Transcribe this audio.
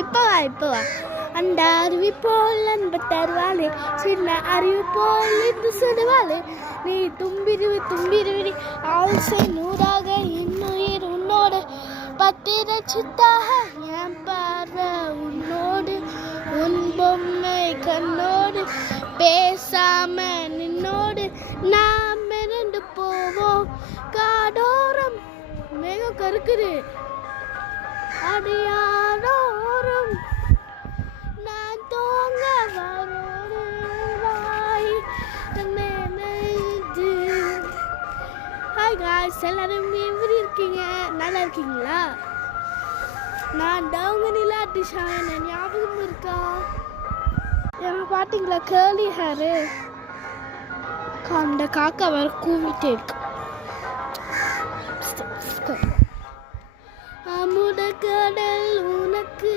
இப்போவா அந்த அருவி போல் அன்பு தருவாளே, சின்ன அருவி போல் இன்று சுடுவாளே, நீ தும்பிடுவி ஆசை நூறாக இன்னுயிர் உன்னோடு பத்திர சித்தாக என் பார்வை உன்னோடு உன் பொம்மை கண்ணோடு பேசாம நின்னோடு நாம் மிரண்டு போவோம் காடோரம். மேகம் கருக்குது அடியாரோரம் நான் தூங்க வரோடு வாய் நினைது. ஹாய் காய்ஸ், எல்லாரும் எப்படி இருக்கீங்க? நல்லா இருக்கீங்களா? நான் டவுங்க நிலாட்டிஷா, என்ன ஞாபகம் இருக்கா? என்ன பார்த்தீங்களா? Girly hair. அந்த காக்கா வர கூவிட்டே இருக்கு. அமுத கடல் உனக்கு